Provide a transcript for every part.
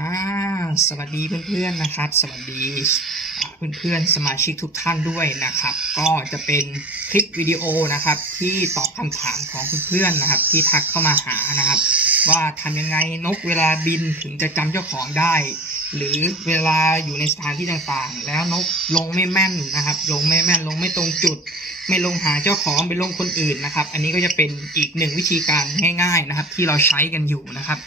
อ่าสวัสดีเพื่อนๆนะครับ สวัสดีอ่าเพื่อนๆสมาชิกทุกท่านด้วยนะครับ ก็จะเป็นคลิปวิดีโอนะครับ ที่ตอบคำถามของเพื่อนๆนะครับ ที่ทักเข้ามาหานะครับ ว่าทำยังไงนกเวลาบินถึงจะจำเจ้าของได้ หรือเวลาอยู่ในสถานที่ต่างๆ แล้วนกลงไม่แม่นนะครับ ลงไม่แม่นลงไม่ตรงจุด ไม่ลงหาเจ้าของไปลงคนอื่นนะครับ อันนี้ก็จะเป็นอีกหนึ่งวิธีการง่าย ๆนะครับ ที่เราใช้กันอยู่นะครับ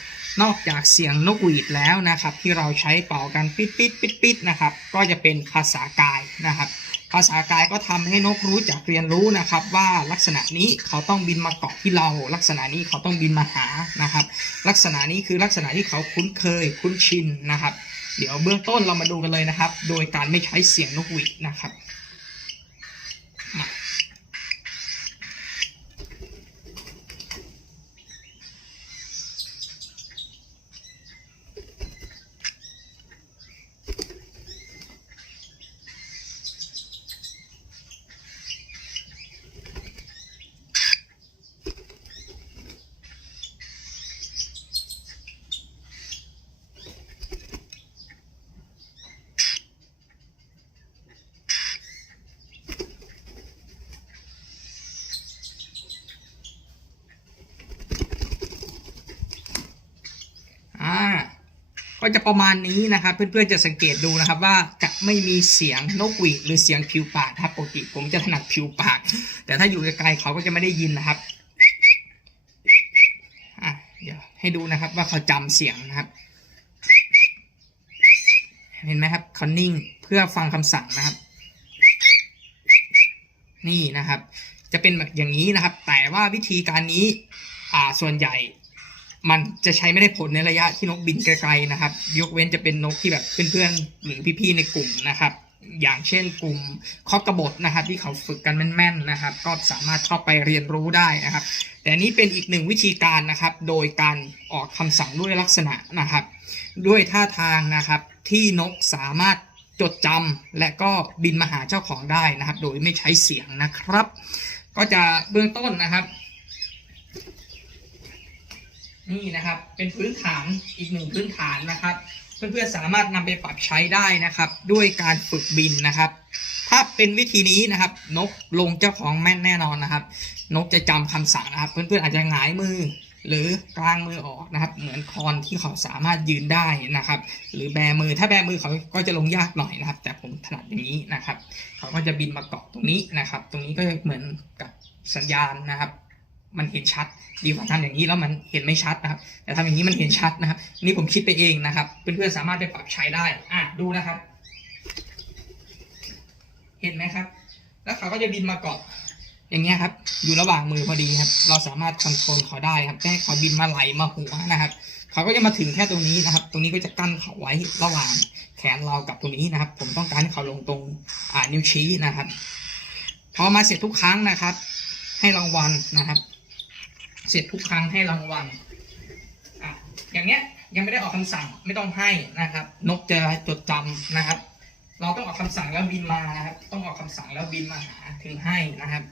นอกจากเสียงนกหวีดแล้วนะครับ ที่เราใช้เป่ากันปิดปิดปิดปิดนะครับ ก็จะเป็นภาษากายนะครับ ภาษากายก็ทำให้นกรู้จักเรียนรู้นะครับ ว่าลักษณะนี้เขาต้องบินมาเกาะที่เรา ลักษณะนี้เขาต้องบินมาหานะครับ ลักษณะนี้คือลักษณะที่เขาคุ้นเคย คุ้นชินนะครับ เดี๋ยวเบื้องต้นเรามาดูกันเลยนะครับ โดยการไม่ใช้เสียงนกหวีดนะครับ ก็จะประมาณนี้นะครับ เพื่อนๆจะสังเกตดูนะครับว่าจะไม่มีเสียงนกหวีดหรือเสียงผิวปากครับปกติผมจะถนัดผิวปาก แต่ถ้าอยู่ไกลๆเขาก็จะไม่ได้ยินนะครับอะเดี๋ยวให้ดูนะครับว่าเขาจำเสียงนะครับ เห็นไหมครับเขานิ่งเพื่อฟังคำสั่งนะครับ นี่นะครับ จะเป็นแบบอย่างนี้นะครับ แต่ว่าวิธีการนี้อ่าส่วนใหญ่ มันจะใช้ไม่ได้ผลในระยะที่นกบินไกลๆนะครับ ยกเว้นจะเป็นนกที่แบบเพื่อนๆ หรือพี่ๆในกลุ่มนะครับ อย่างเช่นกลุ่มคอกกระบฏนะครับ ที่เขาฝึกกันแม่นๆนะครับ ก็สามารถเข้าไปเรียนรู้ได้นะครับ แต่นี้เป็นอีกหนึ่งวิธีการนะครับ โดยการออกคำสั่งด้วยลักษณะนะครับ ด้วยท่าทางนะครับที่นกสามารถจดจำและก็บินมาหาเจ้าของได้นะครับ โดยไม่ใช้เสียงนะครับ ก็จะเบื้องต้นนะครับ นี่นะครับ เป็นพื้นฐานอีกหนึ่งพื้นฐานนะครับ เพื่อนๆสามารถนำไปปรับใช้ได้นะครับ ด้วยการฝึกบินนะครับ ถ้าเป็นวิธีนี้นะครับ นกลงเจ้าของแม่นแน่นอนนะครับ นกจะจำคำสั่งนะครับ เพื่อนๆอาจจะหงายมือหรือกลางมือออกนะครับ เหมือนคอนที่เขาสามารถยืนได้นะครับ หรือแบมือถ้าแบมือเขาก็จะลงยากหน่อยนะครับ แต่ผมถนัดอย่างนี้นะครับ เขาก็จะบินมาเกาะตรงนี้นะครับ ตรงนี้ก็เหมือนกับสัญญาณนะครับ มันเห็นชัด ดีกว่าทำอย่างนี้แล้วมันเห็นไม่ชัดนะครับ แต่ทำอย่างนี้มันเห็นชัดนะครับ นี่ผมคิดไปเองนะครับ เพื่อนๆสามารถไปปรับใช้ได้ อะดูนะครับ เห็นไหมครับ แล้วเขาก็จะบินมาเกาะอย่างเงี้ยครับ อยู่ระหว่างมือพอดีครับ เราสามารถคอนโทรลเขาได้ครับไม่เขาบินมาไหลมาหัวนะครับ เขาก็จะมาถึงแค่ตรงนี้นะครับ ตรงนี้ก็จะกั้นเขาไว้ระหว่างแขนเรากับตรงนี้นะครับ ผมต้องการให้เขาลงตรงอ่านิ้วชี้นะครับ พอมาเสร็จทุกครั้งนะครับ ให้รางวัลนะครับ เสร็จทุกครั้งให้รางวัลอะอย่างเงี้ยยังไม่ได้ออกคำสั่งไม่ต้องให้นะครับ นกจะจดจำนะครับ เราต้องออกคำสั่งแล้วบินมานะครับ ต้องออกคำสั่งแล้วบินมาหาถึงให้นะครับ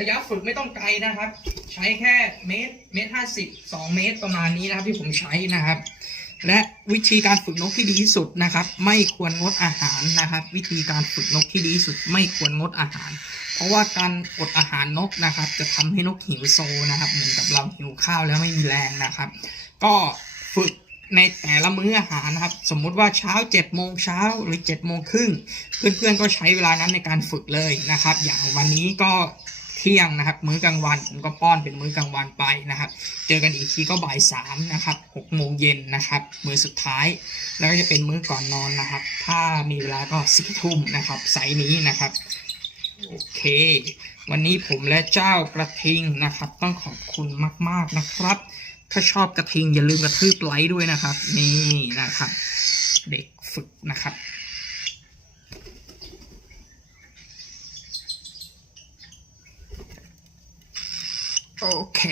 ระยะฝึกไม่ต้องไกลนะครับ ใช้แค่เมตรเมตรห้าสิบสองเมตรประมาณนี้นะครับที่ผมใช้นะครับ และวิธีการฝึกนกที่ดีที่สุดนะครับ ไม่ควรงดอาหารนะครับ วิธีการฝึกนกที่ดีที่สุด ไม่ควรงดอาหาร เพราะว่าการอดอาหารนกนะครับ จะทำให้นกหิวโซนะครับ เหมือนกับเราหิวข้าวแล้วไม่มีแรงนะครับ ก็ฝึกในแต่ละมื้ออาหารนะครับ สมมุติว่าเช้า7จ็ดโมงเช้าหรือ7จ็ดโมงครึ่งเพื่อนๆก็ใช้เวลานั้นในการฝึกเลยนะครับ อย่างวันนี้ก็ ที่ยงนะครับ มื้อกลางวันผมก็ป้อนเป็นมื้อกลางวันไปนะครับ เจอกันอีกทีก็บ่ายสามนะครับหกโมงเย็นนะครับ มื้อสุดท้าย แล้วก็จะเป็นมื้อก่อนนอนนะครับ ถ้ามีเวลาก็สี่ทุ่มนะครับไซนี้นะครับโอเค วันนี้ผมและเจ้ากระทิงนะครับ ต้องขอบคุณมาก ๆนะครับ ถ้าชอบกระทิงอย่าลืมกระทืบไลค์ด้วยนะครับ นี่นะครับ เด็กฝึกนะครับ โอเค